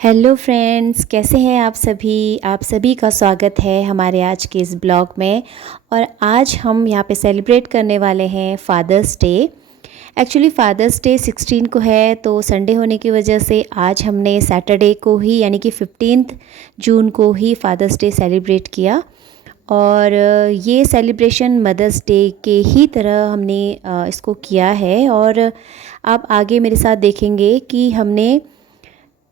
Hello friends, कैसे हैं आप सभी का स्वागत है हमारे आज के इस ब्लॉग में। और आज हम यहाँ पे सेलिब्रेट करने वाले हैं father's day. Actually father's day 16 को है, तो संडे होने की वजह से आज हमने सैटरडे को ही यानी कि 15 जून को ही फ़ादर्स डे सेलिब्रेट किया। और ये सेलिब्रेशन मदर्स डे के ही तरह हमने इसको किया है। और आप आगे मेरे साथ देखेंगे कि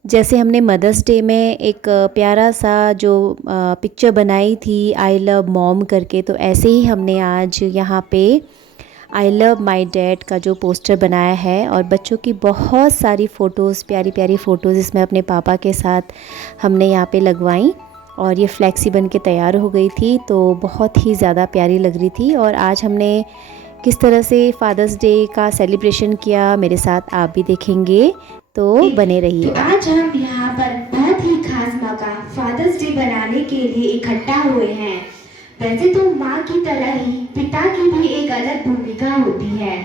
जैसे हमने मदर्स डे में एक प्यारा सा जो पिक्चर बनाई थी आई लव मॉम करके, तो ऐसे ही हमने आज यहाँ पे आई लव माई डैड का जो पोस्टर बनाया है। और बच्चों की बहुत सारी फ़ोटोज़, प्यारी प्यारी फ़ोटोज़ इसमें अपने पापा के साथ हमने यहाँ पे लगवाई। और ये फ्लैक्सी बन के तैयार हो गई थी, तो बहुत ही ज़्यादा प्यारी लग रही थी। और आज हमने किस तरह से फ़ादर्स डे का सेलिब्रेशन किया, मेरे साथ आप भी देखेंगे, तो बने रहिए। तो आज हम यहाँ पर बहुत ही खास मौका फादर्स डे बनाने के लिए इकट्ठा हुए हैं। वैसे तो माँ की तरह ही पिता की भी एक अलग भूमिका होती है।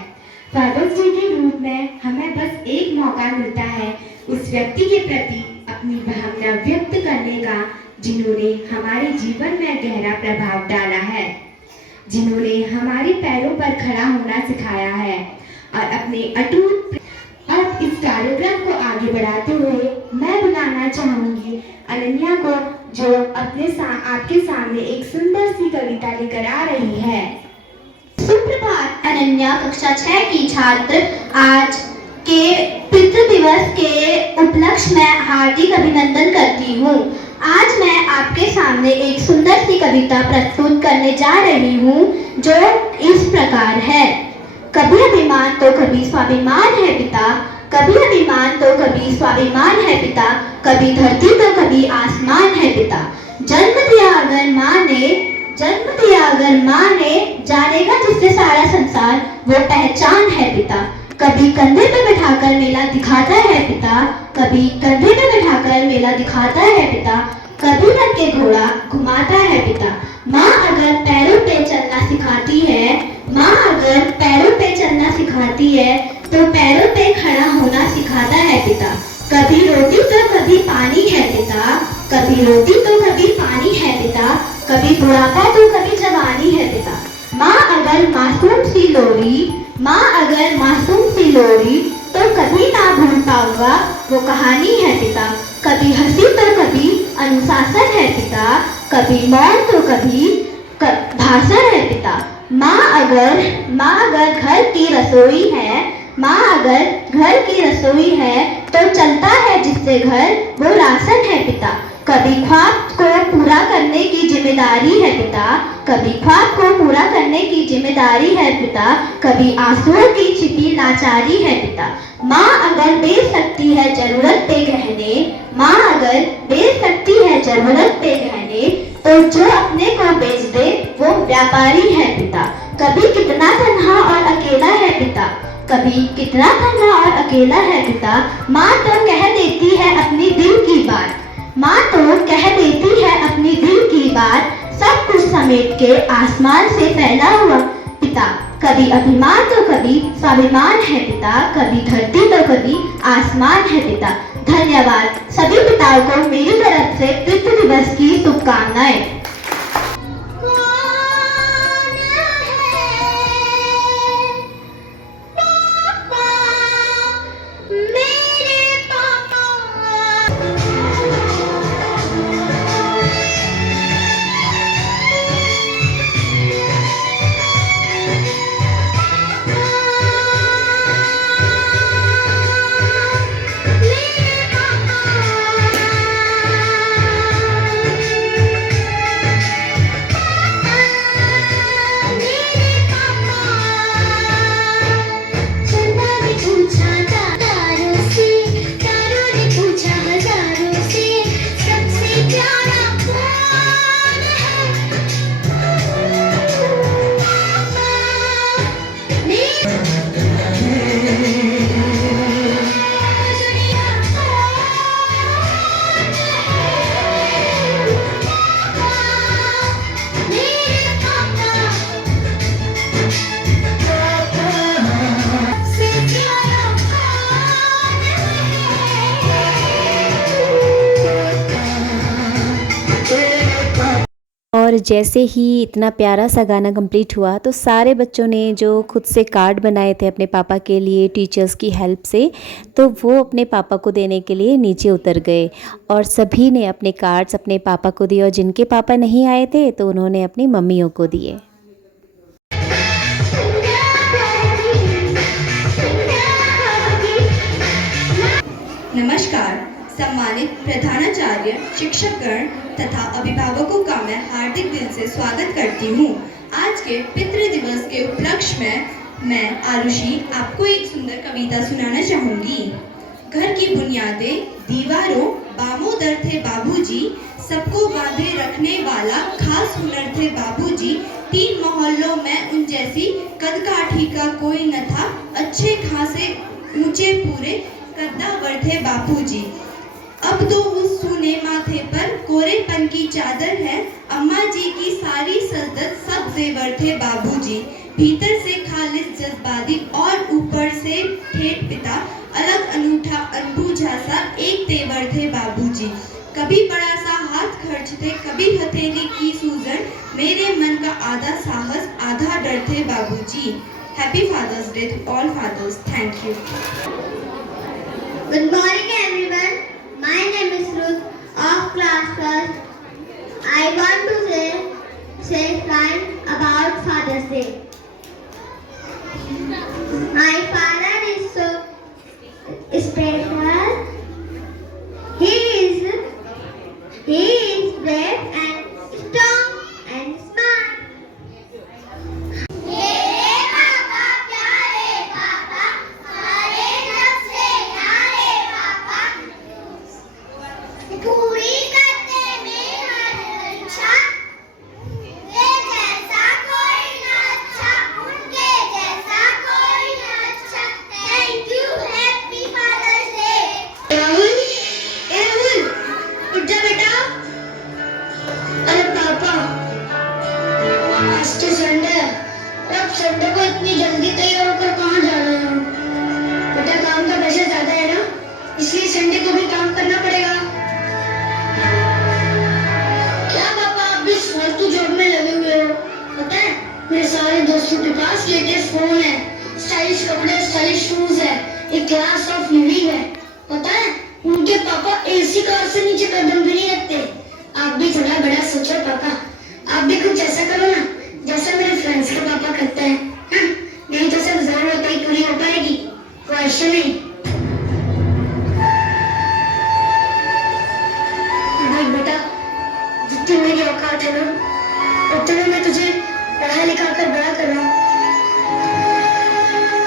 फादर्स डे के रूप में हमें बस एक मौका मिलता है उस व्यक्ति के प्रति अपनी भावना व्यक्त करने का जिन्होंने हमारे जीवन में गहरा प्रभाव डाला है, जिन्होंने हमारे पैरों पर खड़ा होना सिखाया है और अपने अटूट। अब इस कार्यक्रम को आगे बढ़ाते हुए मैं बुलाना चाहूंगी अनन्या को, जो आपके सामने एक सुंदर सी कविता लेकर आ रही है। सुप्रभात। अनन्या कक्षा 6 की छात्र। आज के पितृ दिवस के उपलक्ष्य में हार्दिक अभिनंदन करती हूँ। आज मैं आपके सामने एक सुंदर सी कविता प्रस्तुत करने जा रही हूँ, जो इस प्रकार है। कभी अभिमान तो कभी स्वाभिमान है पिता, कभी अभिमान तो कभी स्वाभिमान है पिता, कभी धरती तो कभी आसमान है पिता। जन्म दिया अगर माँ ने जानेगा जिससे सारा संसार, वो पहचान है पिता। कभी कंधे पे बिठाकर मेला दिखाता है पिता, कभी कंधे पे बिठाकर मेला दिखाता है पिता, कभी रथ के घोड़ा घुमाता है पिता। माँ अगर पैरों पे चलना सिखाती है, माँ अगर पैरों पे चलना सिखाती है, तो पैरों पे खड़ा होना सिखाता है पिता। कभी रोटी तो कभी पानी है पिता, कभी रोटी तो कभी पानी है पिता, कभी बुढ़ापा तो कभी जवानी है पिता। माँ अगर मासूम सी लोरी, तो कभी ना भूल पाऊंगा वो कहानी है पिता। कभी हंसी तो कभी अनुशासन है पिता, कभी मौन तो कभी भाषण है पिता। माँ अगर घर की रसोई है, तो चलता है जिससे घर वो राशन है पिता। कभी ख्वाब को पूरा करने की जिम्मेदारी है पिता, कभी आंसुओं की छिपी लाचारी है पिता। माँ अगर बेच सकती है जरूरत पे गहने, तो जो अपने को बेच दे वो व्यापारी है पिता। कभी कितना तन्हा और अकेला है पिता, माँ तो कह देती है अपनी दिल की बात, सब कुछ समेट के आसमान से फैला हुआ पिता। कभी अभिमान तो कभी स्वाभिमान है पिता, कभी धरती तो कभी आसमान है पिता। धन्यवाद। सभी पिताओं को मेरी तरफ से पितृ दिवस की शुभकामनाएं। और जैसे ही इतना प्यारा सा गाना कंप्लीट हुआ तो सारे बच्चों ने जो खुद से कार्ड बनाए थे अपने पापा के लिए टीचर्स की हेल्प से, तो वो अपने पापा को देने के लिए नीचे उतर गए और सभी ने अपने कार्ड्स अपने पापा को दिए और जिनके पापा नहीं आए थे तो उन्होंने अपनी मम्मियों को दिए। नमस्कार, सम्मानित प्रधानाचार्य, शिक्षकगण तथा अभिभावकों का मैं हार्दिक दिल से स्वागत करती हूँ। आज के पितृ दिवस के उपलक्ष्य में मैं आरुषि आपको एक सुंदर कविता सुनाना चाहूँगी। घर की बुनियादें दीवारों बामोदर थे बाबूजी, सबको बांधे रखने वाला खास हुनर थे बाबूजी। 3 मोहल्लों में उन जैसी कदकाठी का कोई न था, अच्छे खासे ऊंचे पूरे कद्दावर थे बापूजी। अब तो उस सूने माथे पर कोरेपन की चादर है, अम्मा जी की सारी सजदत सब जेवर थे बाबूजी। भीतर से खालिस जज्बाती और ऊपर से ठेठ पिता, अलग अनूठा अनबूझा सा एक तेवर थे बाबूजी। कभी बड़ा सा हाथ खर्च थे, कभी हथेली की सूजन, मेरे मन का आधा साहस आधा डर थे बाबूजी। Happy father's day to all fathers. Thank you. Good morning everyone. My name is Ruth of class first. I want to say kind about Father's Day. My father is so special. He is brave and strong and smart. पूरी करते में हर इच्छा, वे जैसा कोई न अच्छा, उनके जैसा कोई न अच्छा। Thank you. Happy father's day. Rahul, Rahul, उठ जा बेटा। अरे पापा, आज तो संडे है। अब संडे को इतनी जल्दी तैयार होकर कहाँ जा रहे हो? बेटा काम का प्रेशर ज्यादा है ना, इसलिए संडे को भी काम करना पड़ेगा। जॉब में लगे हुए हो, पता है मेरे सारे दोस्तों के पास लेटेस्ट फोन है, स्टाइलिश कपड़े, स्टाइलिश शूज है, एक क्लास ऑफ लिविंग है। पता है उनके पापा एसी कार से नीचे कदम भी नहीं रखते। आप भी थोड़ा बड़ा सोचो पापा, आप भी कुछ ऐसा करो ना जैसा मेरे फ्रेंड्स के पापा करते हैं। नहीं तो सब जरूरत ही पूरी हो पाएगी, क्वेश्चन नहीं। बेटा जितनी मेरी औकात है ना, उतने मैं तुझे पढ़ा लिखा कर बड़ा कर रहा हूँ,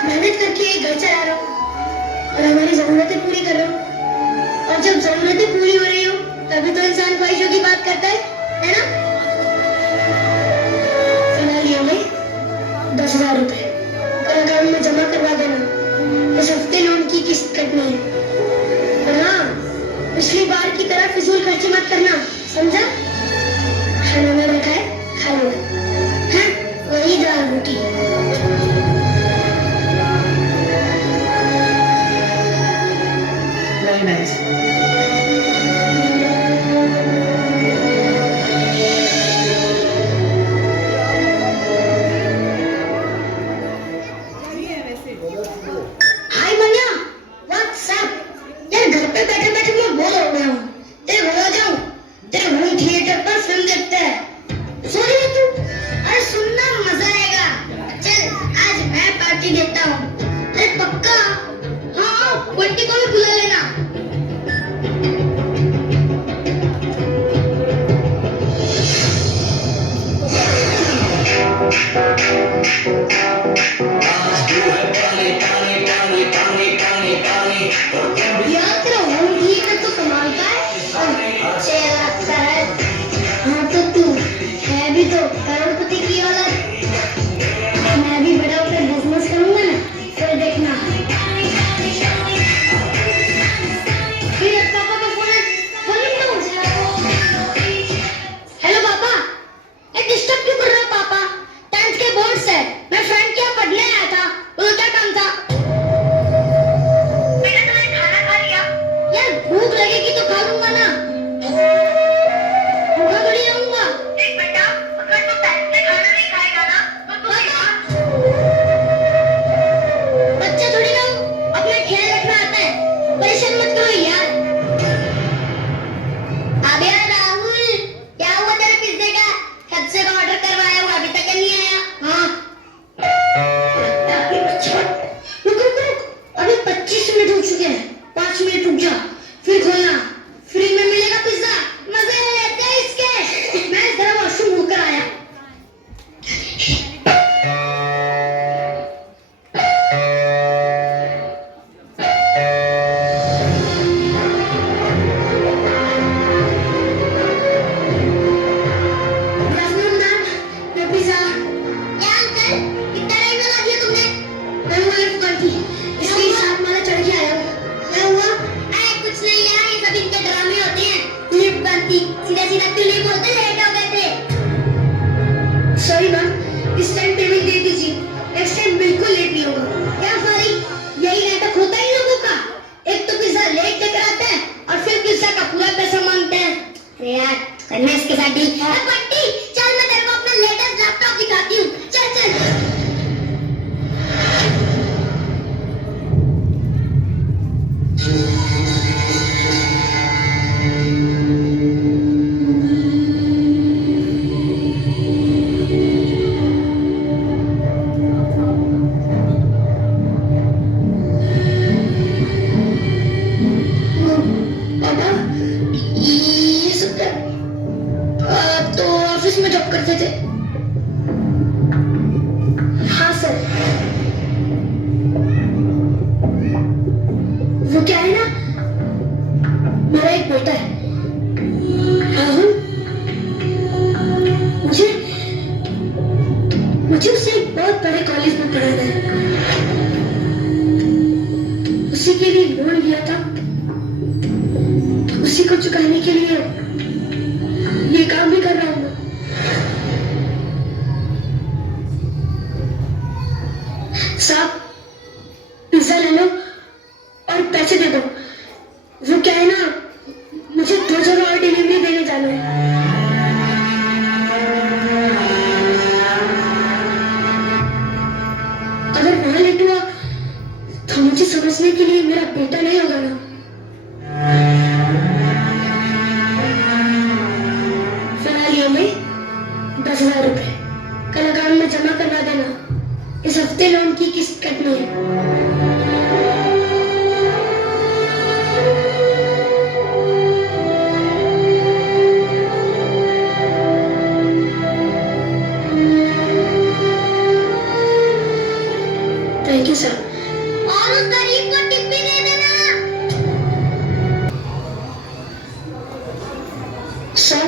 मेहनत करके एक घर चला रहा हूँ और हमारी जरूरतें पूरी कर रहा हूँ। और जब जरूरतें पूरी हो रही हो तभी तो इंसान ख्वाहिशों की बात करता है ना? फिलहाल ये ले 10,000 रुपए और अकाउंट में जमा करवा देना। इस हफ्ते लोन की किस्त कटनी है और हाँ, पिछली बार की तरह फिजूल खर्ची मत करना, समझा? खाना में रखा है, खा लो। हाँ, वही दाल रोटी। Very nice. हाय मन्या, व्हाट्स अप? यार घर पे बैठे बैठे मैं बोर हो गया हूँ। तेरे घर आ जाऊँ, तेरे होम थिएटर पर फिल्म देखते हैं। सॉरी तू, अरे सुनना मजा आएगा। थी, सीधा सीधा क्यों नहीं बोलते? लेट हो गए थे। सॉरी मैम, इस टाइम पेमेंट दे दीजिए, नेक्स्ट टाइम बिल्कुल लेट नहीं होगा। क्या सॉरी? यही नाटक होता है लोगों का। एक तो पिज्जा लेट लेकर आते हैं और फिर पिज्जा का पूरा पैसा मांगते हैं। अरे यार, करना इसके साथ डील। बंटी, चल मैं तेरे को अपना लेटेस्ट लैपटॉप दिखाती हूँ। चल चल। पापा, ये सब क्या? आप तो ऑफिस में जॉब करते थे। हाँ सर। वो क्या है ना, मेरा एक बेटा है राहुल। मुझे मुझे उसे एक बहुत बड़े कॉलेज में पढ़ाना है। उसी के लिए लोन लिया था, उसी को चुकाने के लिए ये काम भी कर रहा हूँ। साहब, पिज्जा ले लो और पैसे दे दो। वो क्या है ना, मुझे 2 जगह और डिलीवरी देने जाना है। अगर वहां लेट हुआ तो मुझे समझने के लिए मेरा बेटा नहीं होगा ना। फिलहाल ये में 10,000 रुपए कल अकाउंट में जमा करवा देना। इस हफ्ते लोन की किस्त कटनी है। Thank you sir. और उस गरीब को टिप भी दे देना। सर,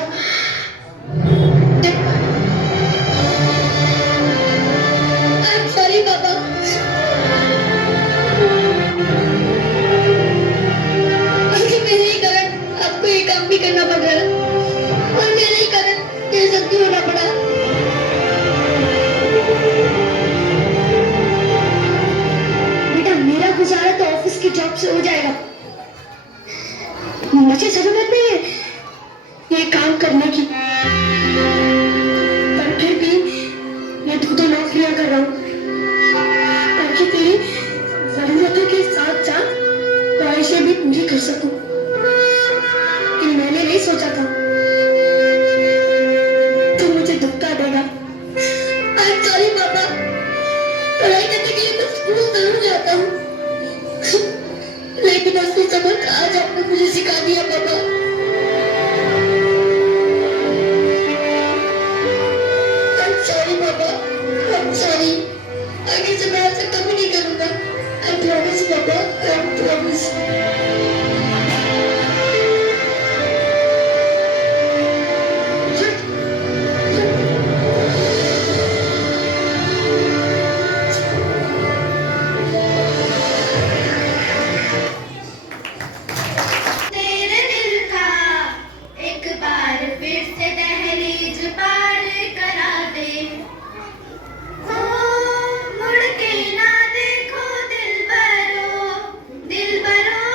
I'm sorry पापा। आखिर मेरे ही कारण आपको ये काम भी करना पड़ रहा है और मेरे ही कारण ये सब भी होना पड़ा। बेटा, मेरा गुजारा तो ऑफिस की जॉब से हो जाएगा। मुझे जरूरत नहीं है ये काम करने की, पर फिर भी मैं 2 नौकरियां कर रहा हूँ ताकि तेरी जरूरतों के साथ साथ ख्वाहिशें भी पूरी कर सकूं। कि मैंने नहीं सोचा था तू मुझे धक्का देगा। I'm sorry पापा, पढ़ाई करने के लिए मैं स्कूल जरूर जाता हूँ, लेकिन असली सबक आज आपने मुझे सिखा दिया पापा। I'm sorry पापा, I'm sorry। आगे से मैं ऐसा कभी नहीं करूँगा। I promise पापा, I promise। तेरे दिल का एक बार फिर से दहलीज पार करा दे। हो मुड़ के ना देखो दिलबरो, दिलबरो,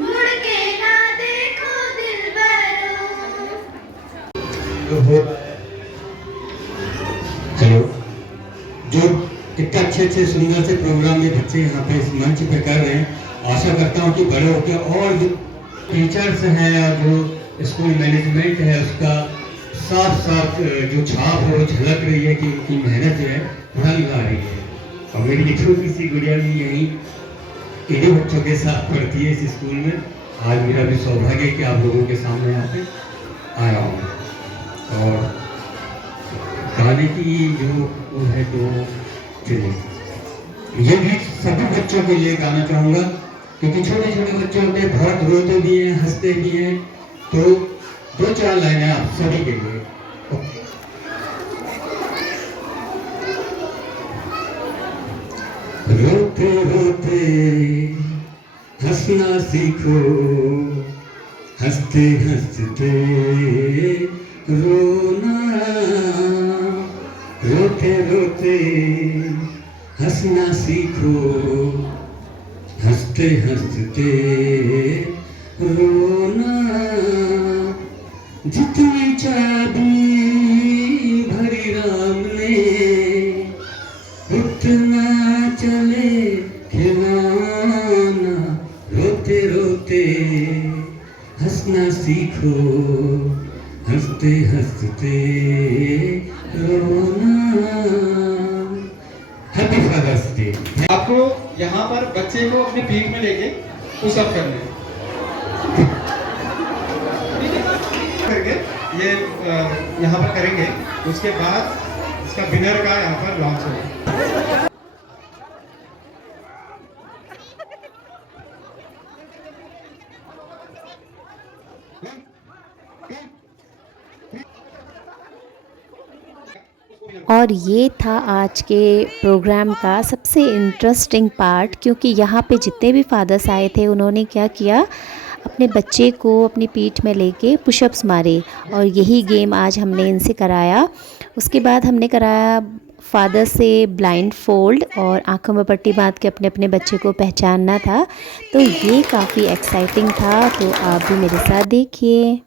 मुड़ के ना देखो दिलबरो। हेलो, जो इतने अच्छे सुंदर से प्रोग्राम में बच्चे यहाँ पे इस मंच पे कर रहे हैं, आशा करता हूँ कि बड़े होकर और जो टीचर्स हैं और जो स्कूल मैनेजमेंट है उसका साफ साफ जो छाप है वो झलक रही है कि उनकी मेहनत जो है रंग ला रही है। और मेरी छोटी सी गुड़िया भी यहीं इन्हीं बच्चों के साथ पढ़ती है इस स्कूल में। आज मेरा भी सौभाग्य है कि आप लोगों के सामने यहाँ पे आया हूँ और गाने की जो वो है तो चलिए ये गीत सभी बच्चों के लिए गाना चाहूँगा क्योंकि छोटे छोटे बच्चे होते हैं, बहुत रोते भी हैं, हंसते भी हैं। तो 2-4 लाइनें आप सभी के लिए। रोते रोते हंसना सीखो, हंसते हंसते रोना, रोते रोते हंसना सीखो, हंसते हंसते रोना। जितनी चाबी भरी राम ने, उतना चले खिलौना। रोते रोते हंसना सीखो, हंसते हंसते रोना। Happy father's day. आपको यहाँ पर बच्चे को अपने पीठ में लेके पुशअप करने हैं। करके ये यहाँ पर करेंगे, उसके बाद इसका विनर का यहाँ पर लॉन्च होगा। और ये था आज के प्रोग्राम का सबसे इंटरेस्टिंग पार्ट, क्योंकि यहाँ पे जितने भी फादर्स आए थे उन्होंने क्या किया, अपने बच्चे को अपनी पीठ में लेके पुशअप्स मारे, और यही गेम आज हमने इनसे कराया। उसके बाद हमने कराया फादर से ब्लाइंड फोल्ड, और आंखों में पट्टी बांध के अपने अपने बच्चे को पहचानना था। तो ये काफ़ी एक्साइटिंग था, तो आप भी मेरे साथ देखिए।